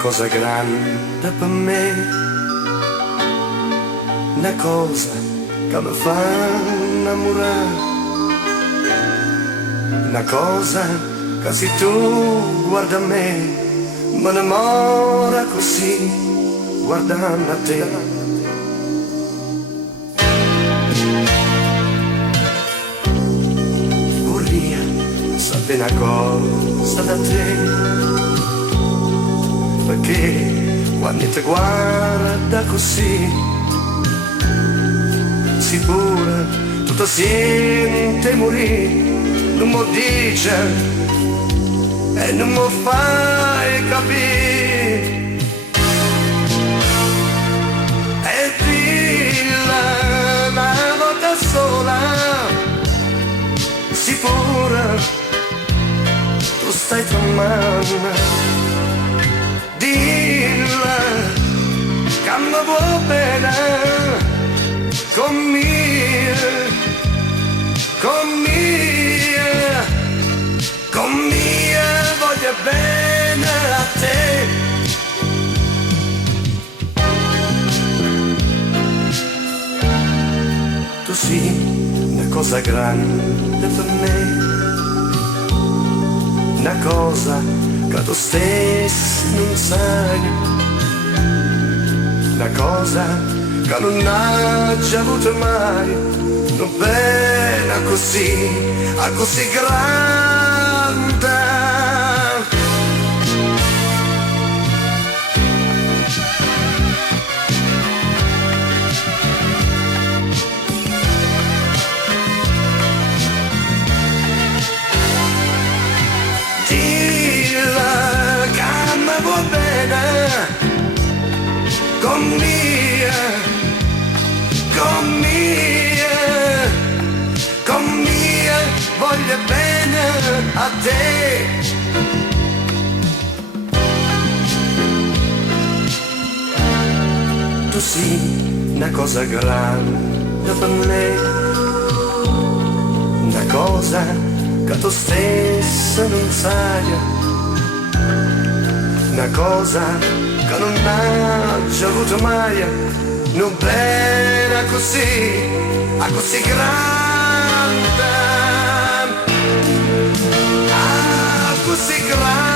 cosa grande per me, una cosa che mi fa innamorare, una cosa che se tu guarda me, mi innamora così, guardando a te. Vorrei sapere una cosa da te, perché quando ti guarda così, sicura tutto sente morire, non mi dice e non mi fai capire. E dilla una volta sola, sicura tu stai tramando. Dilla che mi vuoi bene, con mia voglio bene a te. Tu sei una cosa grande per me, una cosa che tu stesso non sai, una cosa che non ha già avuto mai, non bene così, a così grande. Dilla che mi vuoi bene, con mia voglio bene a te. Tu sei una cosa grande per me, una cosa che tu stessa non sai, una cosa che non ha già avuto mai, non bene così, a così grande, a così grande.